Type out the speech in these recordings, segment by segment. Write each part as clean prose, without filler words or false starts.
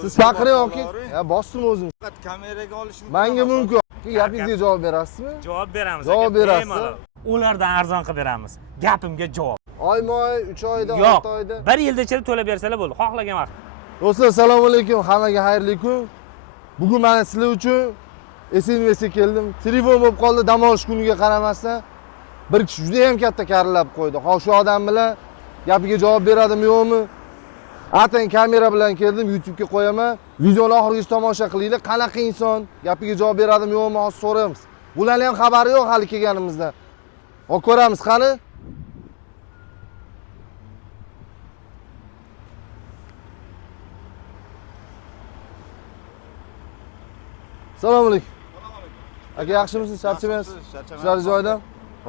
Siz chaqiring yoki bosdim o'zim. Faqat kameraga olishim Menga mumkin. Gapingizga javob berasizmi? Javob beramiz. Javob berasiz. Ulardan arzon qilib beramiz. Gapimga javob. Oymoy, 3 oyda, 6 oyda. 1 yilda ichida to'lab bersalar bo'ldi, xohlagan vaqt. Do'stlar, assalomu alaykum. Hammaga xayrli kun. Bugun men sizlar uchun SNV'ga keldim. Telefon bo'lib qoldi, dam olish kuniga qaramasdan bir kishi juda ham katta karillab qo'ydi. Ha, shu odam bilan gapiga javob beradimi, yo'qmi? Atang kamera bilan keldim, YouTube'ga qo'yaman. Videoni oxirigacha tomosha qilinglar. Qanaqa inson gapiga javob beradimi, yo'qmi, hozir so'raymiz. Bularning ham xabari yo'q hali kelganimizdan. Hop ko'ramiz, qani? Assalomu alaykum. Aka, yaxshimisiz? Charchamaysiz? Ishlaringiz joyida?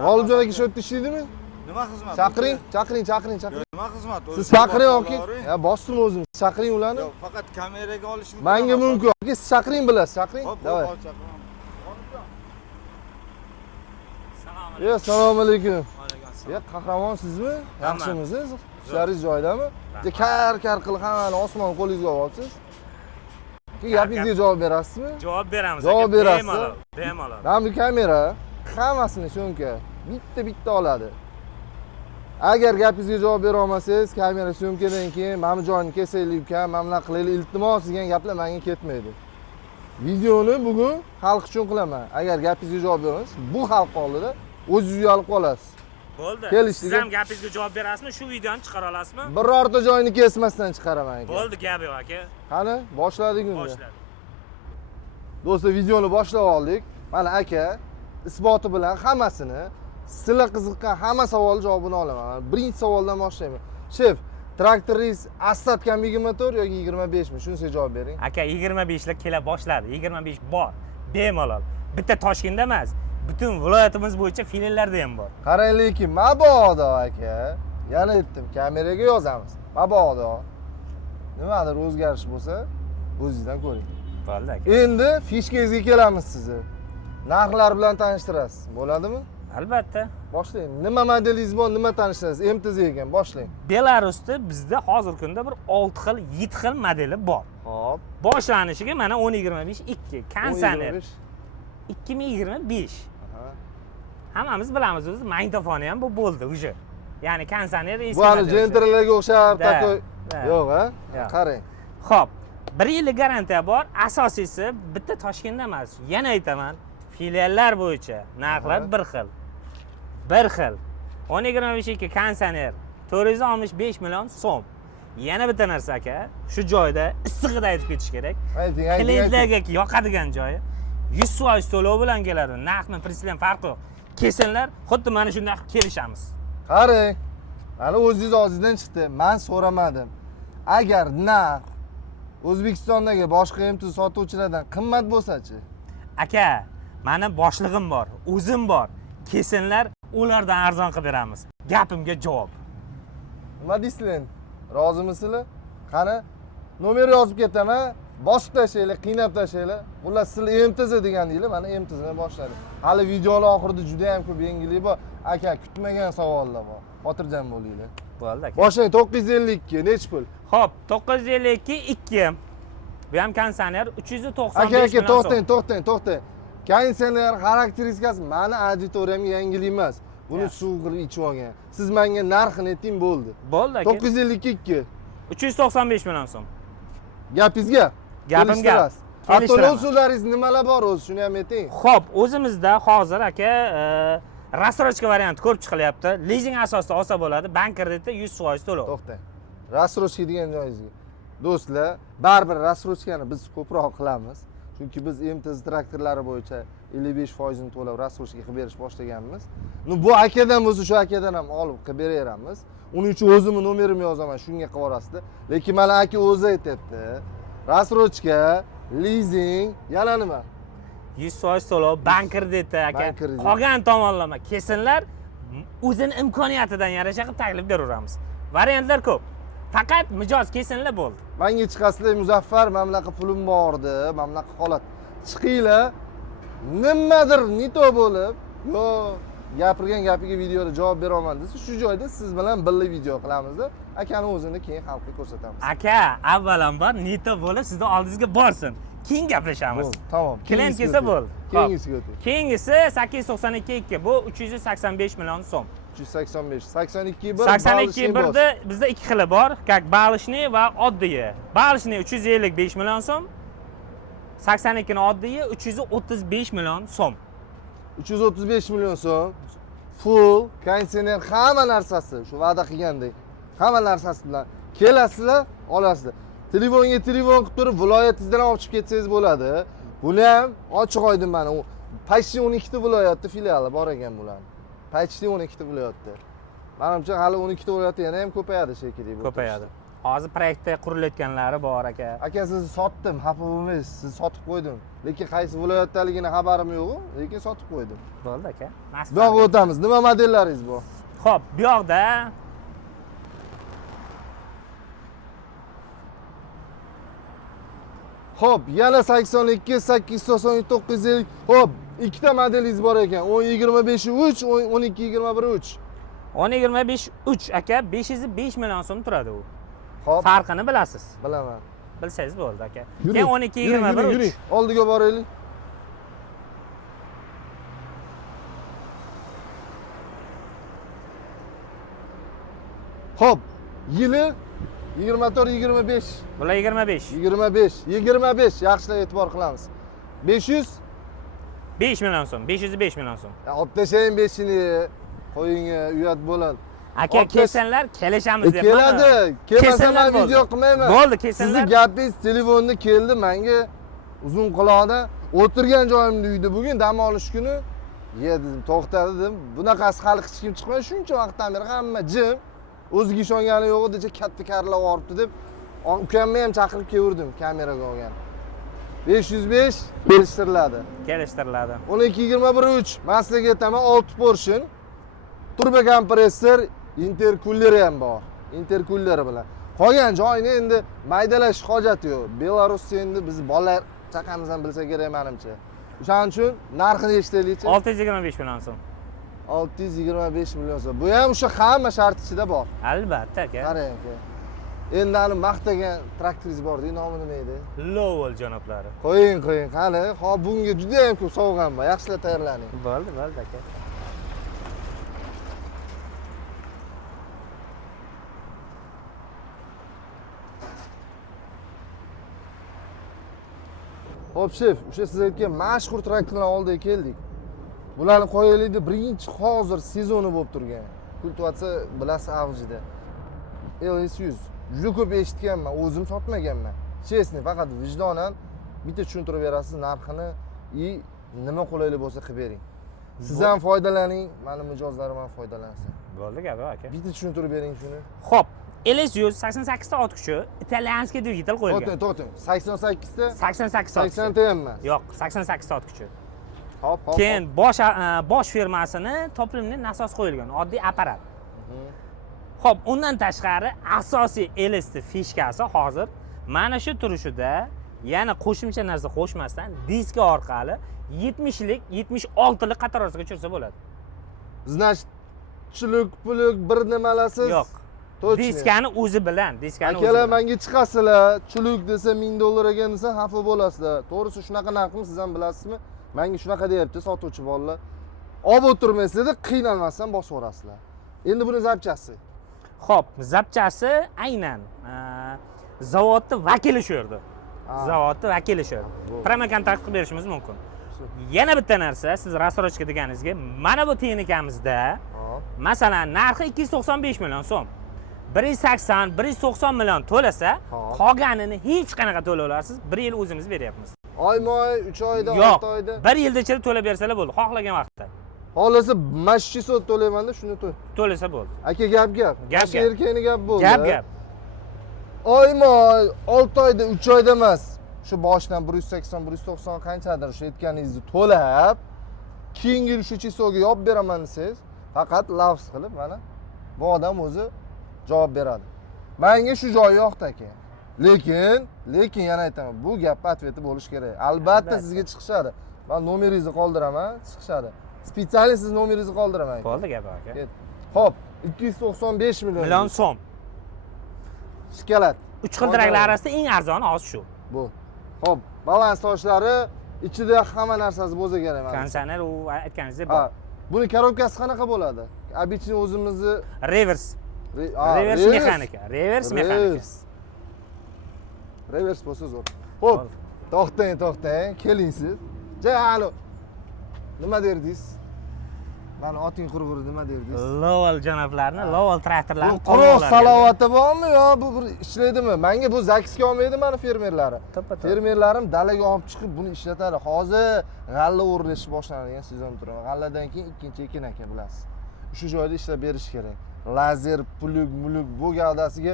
G'olibjon aka shu yerda ishlaydimi? Nima xizmat? Chaqiring. Nima xizmat? Siz chaqiring yoki? Bosdim o'zim. Chaqiring ularni. Yo'q, faqat kameraga olishim Menga mumkin. Aka, siz chaqiring bilasiz, chaqiring. Davay. Assalomu alaykum. Qahramon sizmi? Yaxshimisiz? Ishlaringiz joyidami? Kar qilib hammani osmon qo'lingizga olibsiz. Gapingizga javob berasizmi? Javob beramiz. Javob berasiz. Bemalol. Mana bu kamera hammasini syomka bitta oladi. Agar gapingizga javob bera olmasangiz, kamera syomkadan keyin mana bu joyni kesaylik ukan, mana bunaqa qilaylik, iltimos degan gaplar menga ketmaydi. Videoni bugun xalq uchun qilaman. Agar gapingizga javob bersangiz, bu xalq oldida o'zingiz uyalib qolasiz. Bo'ldi. Kelishdik. Siz ham gapingizga javob berasizmi? Shu videoni chiqara olasizmi? Birorta joyini kesmasdan chiqaraman aka. Bo'ldi, gap yo'q aka. Qani, boshladik unda. Boshladik. Do'stlar, videoni boshlab oldik. Mana aka isboti bilan hammasini, sizlar qiziqqan hamma savol javobini olaman. Birinchi savoldan boshlayman. Shef, traktoringiz Assatkami motor yoki 25 mi? Shunisiga javob bering. Aka, 25 lar kela boshladi. 25 bor. Bemalol. Bitta Toshkentda emas, butun viloyatimiz bo'yicha filiallarda ham bor. Qarang, lekin mabodo aka. Yana aytdim, kameraga yozamiz. Mabodo. Nimadir o'zgarish bo'lsa, o'zingizdan ko'ring. Bo'ldi aka. Endi fishkangizga kelamiz sizni. Narxlar bilan tanishtirasiz. Bo'ladimi? Albatta. Boshlang. Nima modelingiz bor, nima tanishtirasiz? MTZ ekan, boshlang. Belarusda bizda hozirgi kunda bir 6 xil, 7 xil modeli bor. Hop. Boshlanishiga mana 1025 2 Kansaner 1025. 2025. Aha. Hammamiz bilamiz, o'zi magnitofoni ham bu bo'ldi o'sha. Ya'ni Kansaner eski. Bu hali jentrlarga o'xshab takoy. Yo'q, ha? Yo'q. Qarang. Xo'p, 1 yillik garantiya bor. Asosiysi bitta Toshkentda emas. Yana aytaman, filiallar bo'yicha narxlar bir xil. 1025 Kansaner 465 million so'm. Yana bitta narsa aka, shu joyda issig'ida aytib ketish kerak. Ayting. Klientlarga yoqadigan joyi 100% to'lov bilan keladi. Narxning prinsipdan farqi yo'q. Kelsinlar, xuddi mana shunday qilib kelishamiz. Qarang. Mana o'zingiz og'zingizdan chiqdi. Men so'ramadim. Agar narx O'zbekistondagi boshqa MTZ sotuvchilardan qimmat bo'lsa-chi? Aka, meni boshlig'im bor, o'zim bor. Kelsinlar, ulardan arzon qilib beramiz. Gapimga javob. Nima deysizlar? Rozimisizlar? Qani, nomer yozib ketaman, bosib tashlaylar, qiynab tashlaylar. Xullas, sizlar MTZ degandinglar, mana MTZdan boshladik. Hali videoning oxirida juda ham ko'p yangilik bor. Aka, kutmagan savollar bor. Xotirjam bo'linglar. Bo'ldi aka. Boshlang 952, nech pul? Xo'p, 952 2. Bu ham Kansaner 395 million. Aka, to'xtang. Kansaner xarakteristikasi mani auditoriyamga yangilik emas. Buni suv qilib ichib olgan. Siz menga narxini ayting, bo'ldi. Bo'ldi aka. 952. 395 million so'm. Gapingizga? Gapimga. Avtomobil usullaringiz nimalar bor o'zi, shuni ham ayting. Xo'p, o'zimizda hozir aka rassrochka varianti ko'p chiqilyapti. Lizing asosida olsa bo'ladi. Bank krediti 100% to'lov. To'xtang. Rassrochka degan joyingizga. Do'stlar, baribir rassrochkani biz ko'proq qilamiz. Chunki biz MTZ traktorlari bo'yicha 55% ni to'lab rassrochka qilib berish boshlaganmiz. Bu akadan bo'lsa, shu akadan ham olib qilib beraveramiz. Uning uchun o'zimni nomerimni yozaman, shunga qilib yuborasizlar. Lekin mana aka o'zi aytibdi. Rassrochka, lizing, yana nima? 100% to'lov, bank krediti aka. Qolgan tomonlama kelsinlar, o'zining imkoniyatidan yarasha qilib taklif beraveramiz. Variantlar ko'p. Faqat mijoz kelsinlar bo'ldi. Menga chiqasizlar, Muzaffar, mana bunaqa pulim bordi, mana bunaqa holat. Chiqinglar. Nimadir nito bo'lib, yo gapirgan gapiga videoda javob bera olmadim desa, shu joyda siz bilan birga video qilamiz-da, akani o'zini keyin xalqqa ko'rsatamiz. Aka, avvalambor niyat bo'lib sizni oldingizga borsin. Keyin gaplashamiz. Tamam. Klient kelsa bo'ldi. Keyingisiga o'taylik. Keyingisi 892 bu 385 million so'm. 385, 82 bir. 82 birda bizda ikki xili bor, как балочный va oddiy. Балочный 355 million so'm. 82 ni oddiyi 335 million so'm. 335 million so'm. Full, konditsioner, hamma narsasi, shu va'da qilgandek. Hamma narsasi bilan kelasizlar, olasizlar. Telefonga telefon qilib turib, viloyatingizdan olib chiqib ketsangiz bo'ladi. Buni ham ochiq oydin mana почти 12 ta viloyatda filiali bor ekan bularning. Почти 12 ta viloyatda. Menimcha hali 12 ta viloyatda yana ham ko'payadi shekilli. Ko'payadi. Hozir proyektda qurilayotganlari bor aka. Aka sizni sotdim, xafa bo'lmaysiz, sizni sotib qo'ydim. Lekin qaysi viloyatdaligini xabarim yo'q, lekin sotib qo'ydim. Bo'ldi aka. Bu yoqqa o'tamiz. Nima modellaringiz bor? Xo'p, bu yoqda Xo'p, yana 82, 890, 950. Xo'p, ikkita modelingiz bor ekan. 1025 3, 1221 3. 1025 3 aka 505 million so'm turadi u. Xo'p, Farqini bilasiz. bilaman. Bilsangiz bo'ldi aka. Yuring, Keyin 1221 3. Oldiga boraylik. Xo'p, yili 24 25. Bular 25. 25 yaxshilab e'tibor qilamiz. 500 5 million so'm, 505 million so'm. olib tashlang 5 ni. Qo'ying, uyat bo'ladi. Aka, kelsanlar kelishamiz deb. Keladi. Kelmasa men video qilmayman. Bo'ldi, kelsanlar. Sizni gapingiz telefonda keldi menga uzun quloqda o'tirgan joyimda uyda bugun dam olish kuni dedim, to'xtadi dedim. Bunaqasi hali hech kim chiqmadi, shuncha vaqtdan beri hamma jim. O'ziga ishongani yo'q edi, katta karlar olibdi deb ukamni ham chaqirib keldim kameraga olgan. 505 kelishtiriladi. Kelishtiriladi. 1221 3 men sizga aytaman 6 portion turbo kompressor, interkulleri ham bor. Interkulleri bilan. Qolgan joyini endi maydalash hojati yo'q. Belarusda endi biz bolalar chaqamiz ham bilsa kerak menimcha. O'shaning uchun narxini eshitaylikchi. 625 million so'm. 625 million so'm. Bu ham o'sha hamma shart ichida bor. Albatta aka. Qarang aka. Endi ani maqtagan traktoringiz bor-da, nomi nima edi? Lowell janoblari. Qo'ying, qani. Hop bunga juda ham ko'p sovg'am bor. Yaxshilab tayyorlaning. Bo'ldi aka. Hop shef, o'sha siz aytgan mashhur traktorlar oldiga keldik. Bularni qo'yaylikda birinchi hozir sezoni bo'lib turgan. Kultivatsiya bilasiz avjida. LS100. Juda ko'p eshitganman, o'zim sotmaganman. Chestni, faqat vijdonan bitta tushuntirib berasiz narxini и nima qulaylik bo'lsa qilib bering. Siz ham foydalaning, meni mijozlarim ham foydalansin. Bo'ldi gapi aka. Bitta tushuntirib bering shuni. Xo'p, LS100 88 ta ot kuchi, italyanskiy dvigatel qo'yilgan. To'xtang. 88 ta? 88 ta. 80 ta ham emas. Yo'q, 88 ta ot kuchi. Hop. Keyin bosh firmasini toplimli nasos qo'yilgan, oddiy apparat. Xo'p, undan tashqari asosiy LST fishkasi hozir mana shu turishida, yana qo'shimcha narsa qo'shmasdan disk orqali 70lik, 76lik qator orasiga tushirsa bo'ladi. Значит, chuluk, puluk bir nimalasiz? Yo'q. Diskani o'zi bilan, diskani o'zi. Akalar menga chiqasizlar, chuluk desa $1000 ekan desa xafa bo'lasizlar. To'g'risi shunaqa narxni siz ham bilasizmi? Menga shunaqa deyapti sotuvchi bolalar. Olib o'tirmaysizlar, qiynalmasdan bosib o'rasizlar. Endi buni zapchasi. Xo'p, zapchasi aynan zavodning vakili shu yerda. Zavodning vakili shu yerda. Prama kontrakt qilib berishimiz mumkin. Yana bitta narsa, siz rasrochka deganingizga, mana bu texnikamizda masalan narxi 295 million so'm. 180, 190 million to'lasa, qolganini hech qanaqa to'lay olasiz. 1 yil o'zimiz beryapmiz. Oyma-oy, 3 oyda, 6 oyda. 1 yilda ichida to'lab bersalar bo'ldi, xohlagan vaqtda. Xohlasa mashchi sot to'layman-da, shuni to'lasa bo'ldi. Aka gap. Gap. Erkakni gap bo'ldi. Gap. Oyma-oy, 6 oyda, 3 oyda emas. Shu boshidan 180, 190 qanchadir shu aytganingizni to'lab, keyingi yil shu chisoga yopib beraman desangiz, faqat lafz qilib mana bu odam o'zi javob beradi. Menga shu joyi yoqdi aka. Lekin yana aytaman, bu gapning atveti bo'lish kerak. Albatta sizga chiqishadi. Men nomeringizni qoldiraman, chiqishadi. Spetsialniy siz nomeringizni qoldiraman. Bo'ldi gap aka. Xo'p, 295 million. Million so'm. Shikolat. 3 xildiraklar orasida eng arzoni hozir shu. Bu. Xo'p, balans toshlari ichida hamma narsasi bo'lsa kerak mana. Konditsioner u aytganingizdek Ha, bor. buni korobkasi qanaqa bo'ladi? Обычный o'zimizni Revers. Revers mexanika. Revers mexanika. Revers bo'lsa zo'r. Xo'p, to'xtang, keling siz. Jalo. Nima derdingiz? Mana oting qurg'ur nima derdingiz? Lowell janoblarni, Lowell traktorlarini Quruq salovati bormi yo bu bir ishlaydimi? Menga bu zakisga olmaydi mani fermerlari. To'ppa-to'g'ri. Fermerlarim dalaga olib chiqib buni ishlatadi. Hozir g'alla o'rilishi boshlanadigan sezon turaman. G'alladan keyin ikkinchi ekin aka bilasiz. Shu joyda ishlab berish kerak. Lazer, plug, bu gavdasiga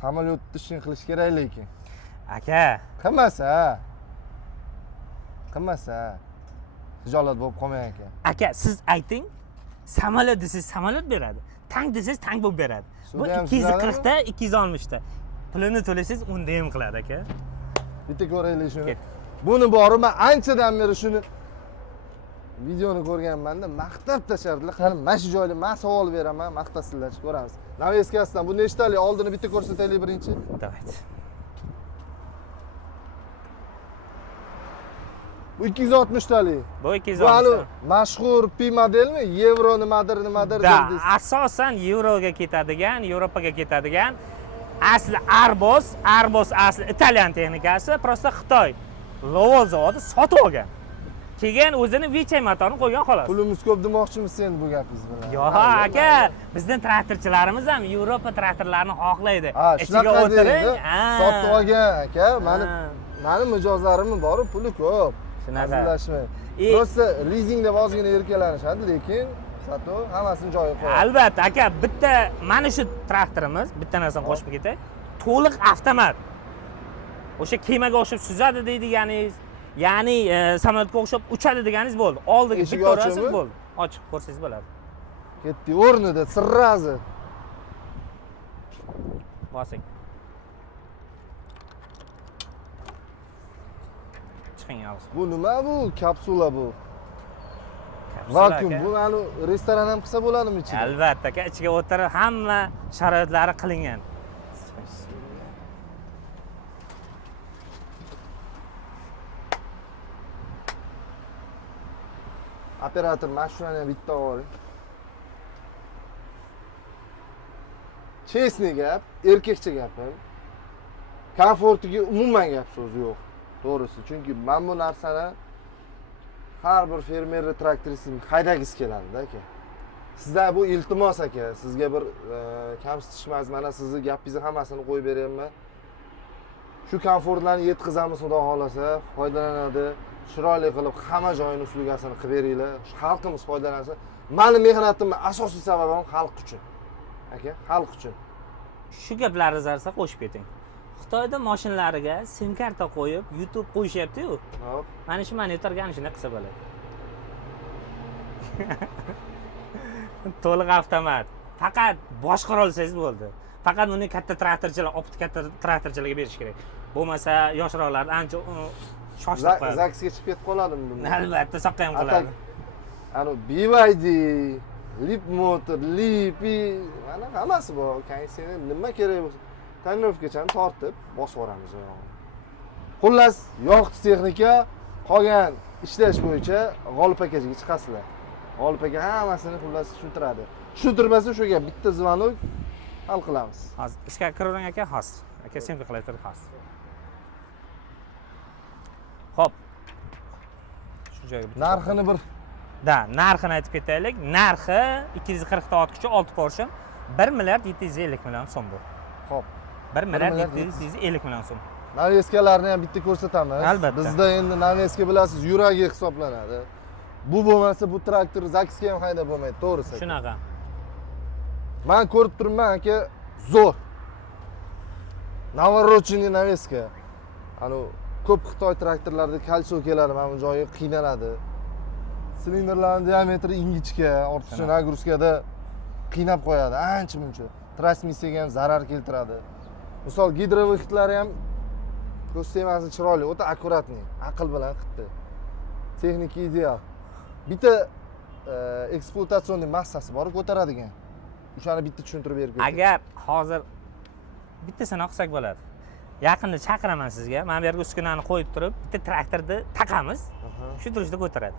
samolyotni ishini qilish kerak lekin. Aka, Qilmasa. Tijorat bo'lib qolmang aka. aka siz ayting. Samolyot desangiz samolyot beradi. Tank desangiz tank bo'lib beradi. Bu Shuni ham 240 ta, 260 ta. Pulini to'lasangiz unda ham qiladi aka. Bitta ko'raylik shuni. Ket. Buni bori men anchadan beri shuni videoni ko'rganman-da, maqtab tashardilar. Qani mana shu joyda men savol beraman, maqtasizlar, ko'ramiz. Naveskasidan bu nechtalik oldini bitta ko'rsataylik birinchi. Давайте. Bu 260 talik. Bu Bu 260 hali ta. mashhur P modelmi? Yevro nimadir Da, dedingiz. asosan Yevroga ketadigan, Yevropaga ketadigan asli Arbos asli Italyan texnikasi, prosta Xitoy Lowell zavodi sotib olgan. Keyin o'zini Vichay motorini qo'ygan xolos. Pulimiz ko'p demoqchimisiz endi bu gapingiz bilan? Yo'q, aka, bizning traktorchilarimiz ham Yevropa traktorlarini xohlaydi. Ha, shunaqa o'tiring. Sotib olgan aka, mani mijozlarim bor, puli ko'p. Shunaqa. Hazillashmang. Prosta lizingda ozgina erkalanishadi, lekin sotuv hammasini joyiga qo'yadi. Albatta, aka, bitta mana shu traktorimiz, bitta narsani qo'shib ketay. To'liq avtomat. O'sha kemaga o'xshab suzadi deydiganingiz, ya'ni samolyotga o'xshab uchadi deganingiz bo'ldi. Oldiga bitta urasiz bo'ldi. Ochib ko'rsangiz bo'ladi. Ketdi o'rnida, sirrazi. Bosing. Chiqing yolg'iz. Bu nima bu? Kapsula bu. Kapsula, Vakuum. aka. Bu ani restoran ham qilsa bo'ladimi ichida? Albatta, aka, ichiga o'tirib hamma sharoitlari qilingan. Operator mashinani ham bitta oling. Chesni gap, erkakcha gap. Komfortiga umuman gap so'z yo'q. To'g'risi, chunki men bu narsani har bir fermer traktorist haydagisi keladi-da aka. Sizda bu iltimos aka, sizga bir kamsitishmas, mana sizni gapingizni hammasini qo'yib beryapman. Shu komfortlarni yetkazamiz, xudo xolasa, foydalanadi. Chiroyli qilib hamma joyini uslugasini qilib beringlar. Xalqimiz foydalansin. Meni mehnatimning asosiy sababim xalq uchun. Aka, xalq uchun. Shu gaplaringiz arsa qo'shib keting. Xitoyda mashinalariga sim karta qo'yib, YouTube qo'yishyapti-yu. Hop. Mana shu monitorga shunday qilsa bo'ladi. To'liq avtomat. Faqat boshqara olsangiz bo'ldi. Faqat uni katta traktorchilar, katta traktorchilarga berish kerak. Bo'lmasa yoshroqlar ancha shoshib qoladi. Zaksga chiqib ketib qoladimi bunda? Albatta, soqqa ham qoladi. Ano BYD, Lip motor, Lipi, mana hammasi bor. Kaysiyaga nima kerak bo'lsa, tonirovkachani tortib bosib yuboramiz. Xullas, yo'qti texnika, qolgan ishlash bo'yicha G'olib akaga chiqasizlar. G'olib aka hammasini xullas tushuntiradi. Tushuntirmasa shu gap bitta zvonok hal qilamiz. Hozir ishga kiravering aka, hozir. Aka senga qilaytir hozir. Xo'p. Shu joyga bitta. Narxini bir narxini aytib ketaylik. Narxi 240 ta ot kuchi 6 portion 1 milliard 750 million so'm bu. Xo'p. 1 milliard 750 million so'm. Naveskalarni ham bitta ko'rsatamiz. Albatta. Bizda endi naveska bilasiz, yuragi hisoblanadi. Bu bo'lmasa bu traktor zaksga ham haydab bo'lmaydi, to'g'risi. Shunaqa. Men ko'rib turibman aka, zo'r. Navorrochniy naveska. Ano ko'p Xitoy traktorlarida kalso keladi, mana bu joyi qiynaladi. Silindrlarning diametri ingichka, ortiqcha nagruskada qiynab qo'yadi, ancha muncha. Transmissiyaga ham zarar keltiradi. Misol gidrovyxidlari ham ko'z temasini chiroyli, o'ta akkuratniy, aql bilan qildi. Texnika ideal. Bitta ekspluatatsionniy massasi bor ko'taradigan. O'shani bitta tushuntirib berib ketdi. Agar hozir bittasini olsak bo'ladi. Yaqinda chaqiraman sizga. Mana bu yerga uskunani qo'yib turib, bitta traktorni taqamiz. Shu turishda ko'taradi.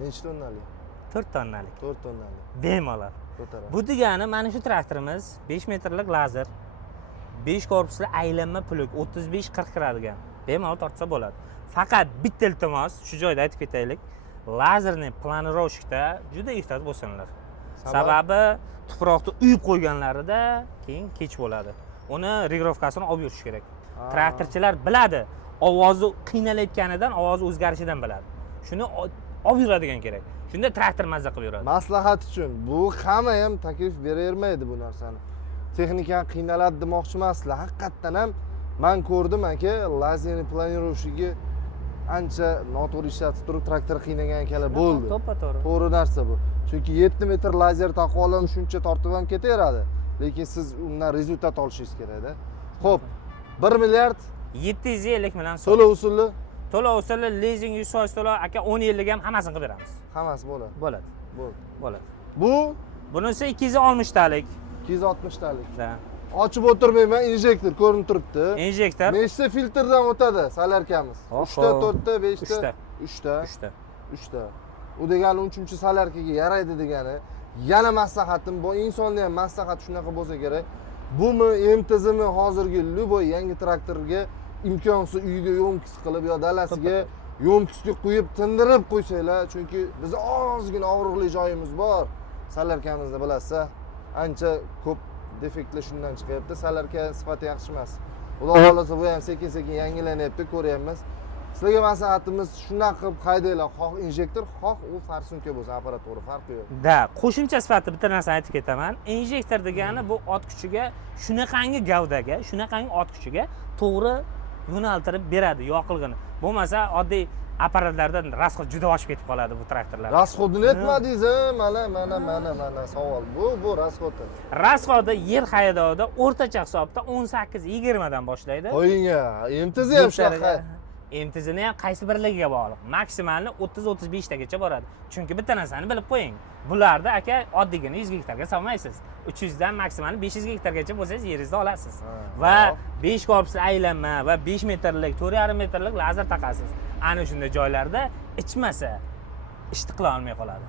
Necha tonnalik? 4 tonnalik. 4 tonnalik. Bemalol. Ko'taradi. Bu degani mana shu traktorimiz 5 metrlik lazer, 5 korpusli aylanma plug 35-40 kiradigan. Bemalol tortsa bo'ladi. Faqat bitta iltimos, shu joyda aytib ketaylik. Lazerni planirovkada juda ehtiyot bo'lsinlar. Sababi tuproqni uyib qo'yganlarida keyin kech bo'ladi. Uni regrovkasini olib yurish kerak. Traktorchilar biladi. Ovozi qiynalayotganidan ovozi o'zgarishidan biladi. Shuni olib yuradigan kerak. Shunda traktor mazza qilib yuradi. Maslahat uchun bu hamma ham taklif beravermaydi bu narsani. Texnikan qiynaladi demoqchi emaslar. Haqiqatdan ham men ko'rdim aka, lazerni planirovkasiga ancha noto'g'ri ishlatib turib traktor qiynagan akalar bo'ldi. To'ppa-to'g'ri. To'g'ri narsa bu. Chunki 7 metr lazer taqib olam shuncha tortib ham ketaveradi. Lekin siz undan rezultat olishingiz kerak-da. Xo'p, 1 milliard 750 million so'm. to'lov usuli To'lov usuli, lizing 100% to'lov, aka 10 yillik ham hammasini qilib beramiz. hammasi bo'ladi. Bo'ladi. Bo'ldi. Bo'ladi. Bu Bunisi 260 talik. 260 talik. Da. Ochib o'tirmayman, injektor ko'rinib turibdi. Injektor Nechta filtrdan o'tadi solarkamiz? 3 ta, 4 ta, 5 ta? 3 ta. 3 ta. 3 ta. U degani 3-chi solarkaga yaraydi degani. Yana maslahatim bu insonni ham maslahati shunaqa bo'lsa kerak. Bumi MTZmi hozirgi любой yangi traktorga imkonsiz uyga yo'mkis qilib yo dalasiga yo'mkisga qo'yib tindirib qo'ysanglar, chunki biz ozgina og'riqli joyimiz bor. Solarkamizni bilasiz, ancha ko'p defektlar shundan chiqyapti. Solarka sifati yaxshi emas. Xudo xolasa bu ham sekin-sekin yangilanyapti, ko'ryapmiz. Sizlarga maslahatimiz shunaqa qilib haydanglar, xoh injektor, xoh u farsunka bo'lsa, apparatura farqi yo'q. Da, qo'shimcha sifatida bitta narsani aytib ketaman. Injektor degani bu ot kuchiga, shunaqangi gavdaga, shunaqangi ot kuchiga to'g'ri yo'naltirib beradi yoqilg'ini. Bo'lmasa oddiy apparatlardan rasxod juda oshib ketib qoladi bu traktorlar. Rasxodini aytmadingiz, mana savol. Bu rasxodi. Rasxodi yer haydovida o'rtacha hisobda 18-20 dan boshlaydi. Qo'yinga, MTZ ham shunaqa. MTZni ham qaysi birligiga bog'liq. Maksimalni 30-35 tagacha boradi. Chunki bitta narsani bilib qo'ying. Bularda aka oddiygina 100 gektarga solmaysiz. 300 dan maksimalni 500 gektargacha bo'lsangiz yeringizni olasiz. Va 5 korpusli aylanma va 5 metrlik, 4,5 metrlik lazer taqasiz. Ana shunday joylarda ichmasa ishni qila olmay qoladi.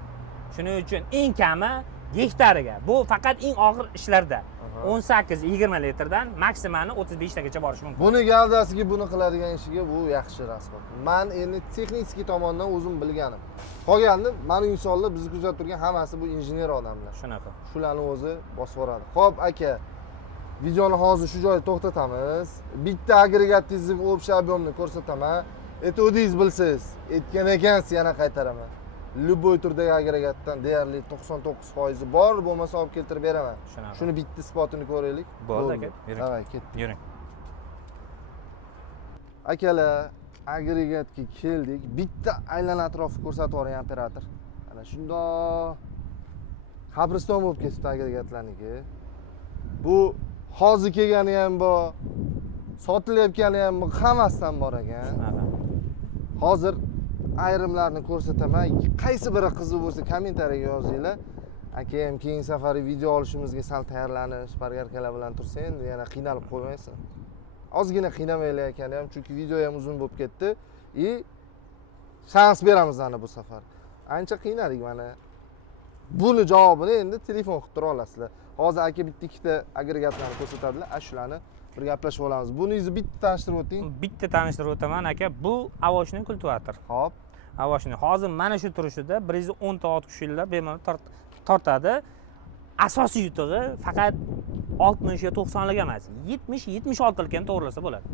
Shuning uchun eng kami gektariga. Bu faqat eng og'ir ishlarda 18-20 litrdan maksimalni 35 tagacha borish mumkin. Buni gavdasiga buni qiladigan ishiga bu yaxshi rasxod. Men endi texnik tomondan o'zim bilganim. Qolganini mana insonlar bizni kuzatib turgan hammasi bu injener odamlar. Shunaqa. Shularni o'zi bosib boradi. Xo'p aka, videoni hozir shu joyda to'xtatamiz. Bitta agregatingizni общий объемni ko'rsataman. O'zingiz bilsangiz, aytgan ekansiz, yana qaytaraman. Любой turdagi agregatdan deyarli 99% bor, bo'lmasa olib keltirib beraman. Shuni bitta isbotini ko'raylik. Bo'ldi aka. Yuring. Davay, ketdik. Yuring. Akalar, agregatga keldik. Bitta aylan atrofni ko'rsatib yuboring operator. Ana shundoq qabriston bo'lib ketdi agregatlarniki. Bu hozir kelgani ham bor, sotilayotgani ham bor, hammasidan bor ekan. Hozir ayrimlarni ko'rsataman. Qaysi biri qiziq bo'lsa kommentariyaga yozinglar. Aka ham keyingi safari video olishimizga sal tayyorlanish, pargarkalar bilan tursa endi yana qiynalib qo'ymaysan. Ozgina qiynamaylar ekan ham, chunki video ham uzun bo'lib ketdi. Shans beramiz ana bu safar. Ancha qiynadik mana. Buni javobini endi telefon qilib tura olasizlar. Hozir aka bitta ikkita agregatlarni ko'rsatadilar, shularni bir gaplashib olamiz. Buningizni bitta tanishtirib o'ting. Bitta tanishtirib o'taman aka. Bu Avoshning kultivator. Xo'p. Avoshning. Hozir mana shu turishida 110 ta ot kuchlilar bemalol tortadi. Asosiy yutug'i faqat 60 yo 90 lik emas. 70-76 lik ham to'g'rilasa bo'ladi.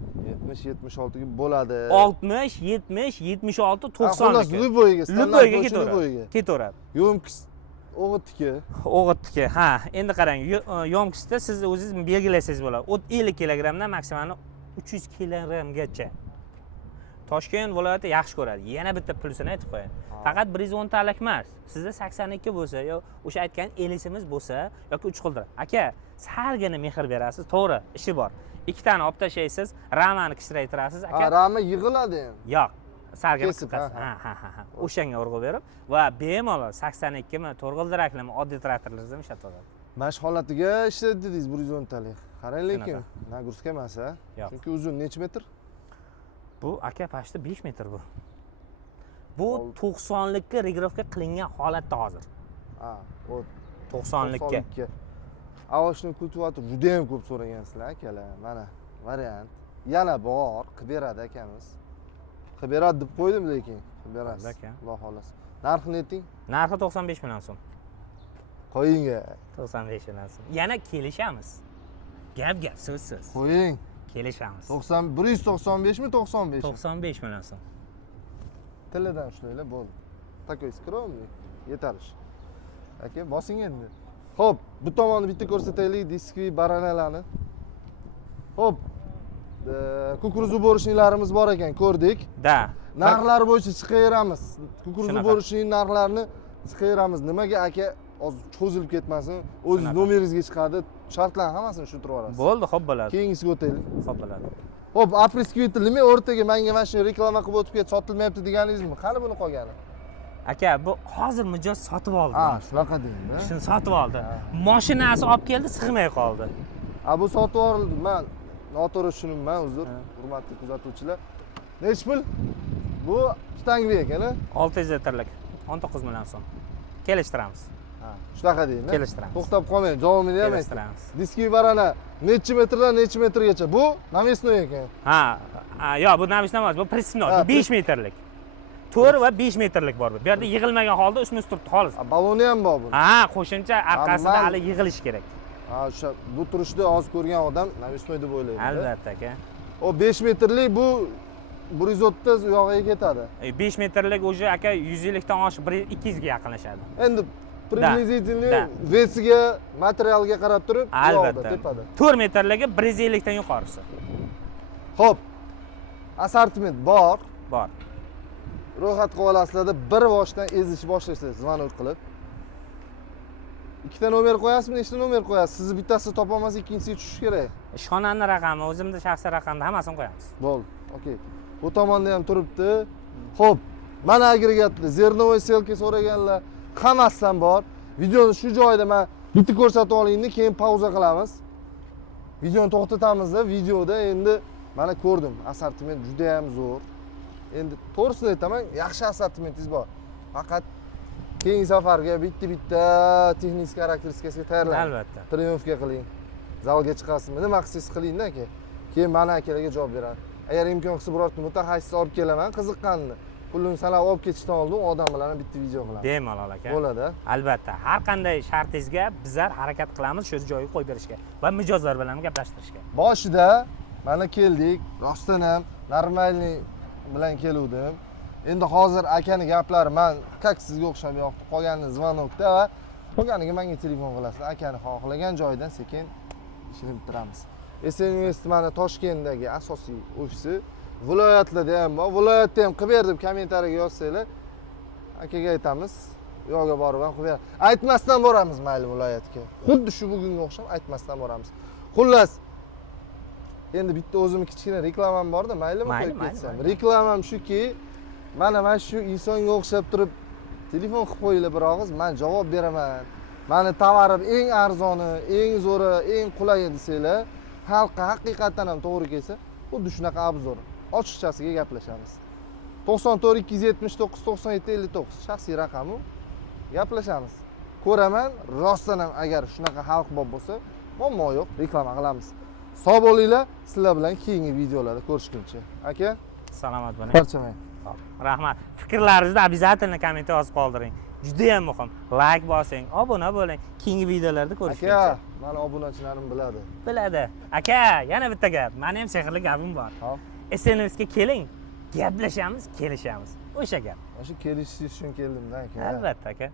70-76 ga bo'ladi. 60, 70, 76, 90 lik. Любойga, Любойga ketaveradi. Yo'mkis o'g'itniki. O'g'itniki. Ha, endi qarang, yo'mkisda siz o'zingiz belgilasangiz bo'ladi. 50 kilogrammdan maksimal 300 kilogrammgacha. Toshkent viloyati yaxshi ko'radi. Yana bitta plusini aytib qo'yayin. Faqat 110 talik emas. Sizda 82 bo'lsa yo o'sha aytgan elisimiz bo'lsa yoki 3 qildir. Aka, salgina mehr berasiz, to'g'ri, ishi bor. Ikkitani olib tashlaysiz, ramani kichraytirasiz, aka. Rama yig'iladi endi. Yo'q. sargini Kesib, qisqasi. ha. Ha. O'shanga urg'u berib va bemalol 82 mi, to'rg'ildiraklarmi, oddiy traktorlarimiz ham ishlatib oladi. Mana shu holatiga ishlatdi dedingiz gorizontalik. Qarang lekin, Shunaqa. nagurska emas, a? Yo'q. Chunki uzun necha metr? Bu aka pashti 5 metr bu. Bu 90likka regrovka qilingan holatda hozir. Ha, o 90likka. Avoshni kutyapti, juda ham ko'p so'ragansizlar akalar. Mana variant. Yana bor, qilib beradi akamiz. Qilib beradi deb qo'ydim lekin, qilib berasiz. Aka. Xudo xolasa. Narxini ayting. Narxi 95 million so'm. Qo'ying. 95 million so'm. Yana kelishamiz. Gap so'zsiz. Qo'ying. Kelishamiz. 195 mi 95? 95 million so'm. Tilidan ushlaylar bo'ldi. Takoy скромный, yetarish. Aka, bosing endi. Xo'p, bu tomonni bitta ko'rsataylik, diskli baranalarni. Xo'p, kukuruz uborichniklarimiz bor ekan, ko'rdik. Da. Narxlar bo'yicha chiqaveramiz. Kukuruz Shunaqa. uborichning narxlarini chiqaveramiz. Nimaga aka hozir cho'zilib ketmasin, o'z Shunaqa. nomeringizga chiqadi. Shartlarni hammasini tushuntirib olasiz. Bo'ldi, xo'p bo'ladi. Keyingisiga o'taylik. Xo'p bo'ladi. Xo'p, apreskivitr nima o'rtaga menga mana shu reklama qilib o'tib ketib sotilmayapti deganingizmi? Qani buni qolgani? Aka, bu hozir mijoz sotib oldi. Ha, shunaqa deydi. Shuni sotib oldi. Mashinasi olib keldi, sig'may qoldi. Bu sotib yuborildi. Men noto'g'ri tushunibman, uzr. Hurmatli kuzatuvchilar. Nech pul? Bu Stangvi ekan-a? 600 litrlik 19 million so'm. Kelishtiramiz. Ha, shunaqa deydi. Kelishtiramiz. To'xtab qolmang, davomini ham ayting. Kelishtiramiz. Diskiy barana necha metrdan necha metrgacha? Bu namesnoy ekan. Ha, yo'q, bu navishdan emas, bu pritsnoy, Ha, bu 5 metrlik. 4 va 5 metrlik bor bu. Bu yerda yig'ilmagan holda ustma-ust turibdi xolis. Baloni ham bor bu. Ha, qo'shimcha orqasida man- hali yig'ilish kerak. Ha, o'sha bu turishni hozir ko'rgan odam namesnoy deb o'ylaydi. Albatta aka. O 5 metrlik bu 130 u yog'iga ketadi. 5 metrlik o'sha aka 150 dan oshib 200 ga yaqinlashadi. Endi приблизительно Da. vesiga, materialga qarab turib, Albatta. tepada. 4 metrligi 150 dan yuqorisi Xo'p. Assortiment bor. bor. Ro'yxat qilib olasizlarda bir boshdan ezishni boshlaysiz, zvonok qilib. Ikkita nomer qo'yasizmi, nechta nomer qo'yasiz? Sizni bittasini topolmasa, ikkinchisiga tushish kerak. Ishxonani raqami, o'zimning shaxsiy raqamni hammasini qo'yamiz. Bo'ldi. Okey. Bu tomonda ham turibdi. Xo'p. Mana agregatlar, zernovoy selka so'raganlar, hammasidan bor. Videoni shu joyda men bitta ko'rsatib olaylik, keyin pauza qilamiz. Videoni to'xtatamiz-da, videoda endi mana ko'rdim, assortiment juda ham zo'r. Endi to'g'risini aytaman, yaxshi assortimentingiz bor. Faqat keyingi safarga bitta texnik xarakteristikasiga tayyorlang. Albatta. Triumfga qiling. Zalga chiqasizmi? Nima qilsangiz qiling-da aka. Keyin mana akalarga javob beradi. Agar imkon qilsa birorta mutaxassis olib kelaman, qiziqqanini. Pulini sanab olib ketishdan oldin odam bilan bitta video qilamiz. Bemalol aka. Bo'ladi. Albatta, har qanday shartingizga bizlar harakat qilamiz shu joyga qo'yib berishga va mijozlar bilan gaplashtirishga. Boshida mana keldik, rostdan ham normalniy bilan keluvdim. Endi hozir akani gaplari men как sizga o'xshab yoqdi. Qolganini zvonokda va qolganiga menga telefon qilasiz. Akani xohlagan joydan sekin ishini bitiramiz. SNVest mana Toshkentdagi asosiy ofisi, viloyatlarda ham bor. Viloyatda ham qilib ber deb kommentariyaga yozsanglar, akaga aytamiz. U yoqqa borib ham qilib ber. Aytmasdan boramiz mayli viloyatga. Xuddi shu bugunga o'xshab aytmasdan boramiz. Xullas, endi bitta o'zim kichkina reklamam bor-da, maylimi qo'yib ketsam. Reklamam shuki, mana shu insonga o'xshab turib telefon qilib qo'yinglar bir og'iz, men javob beraman. Mani tovarim eng arzoni, eng zo'ri, eng qulayi desanglar, xalqqa haqiqatan ham to'g'ri kelsa, xuddi shunaqa obzor. Ochiqchasiga gaplashamiz. 94 279 97 59 shaxsiy raqamim. Gaplashamiz. Ko'raman, rostdan ham agar shunaqa xalq bor bo'lsa, muammo yo'q, reklama qilamiz. Sog' bo'linglar, sizlar bilan keyingi videolarda ko'rishguncha. Aka, Salomat bo'ling. charchamang. Rahmat. Fikrlaringizni обязательно kommentga yozib qoldiring. Juda ham muhim. Like bosing, obuna bo'ling. Keyingi videolarda ko'rishguncha. Aka, mana obunachilarim biladi. Biladi. Aka, yana bitta gap. Meni ham sehrli gapim bor. Hop. SNV'ga keling, gaplashamiz, kelishamiz. O'sha gap. Mana shu kelishish uchun keldim-da aka. Albatta aka.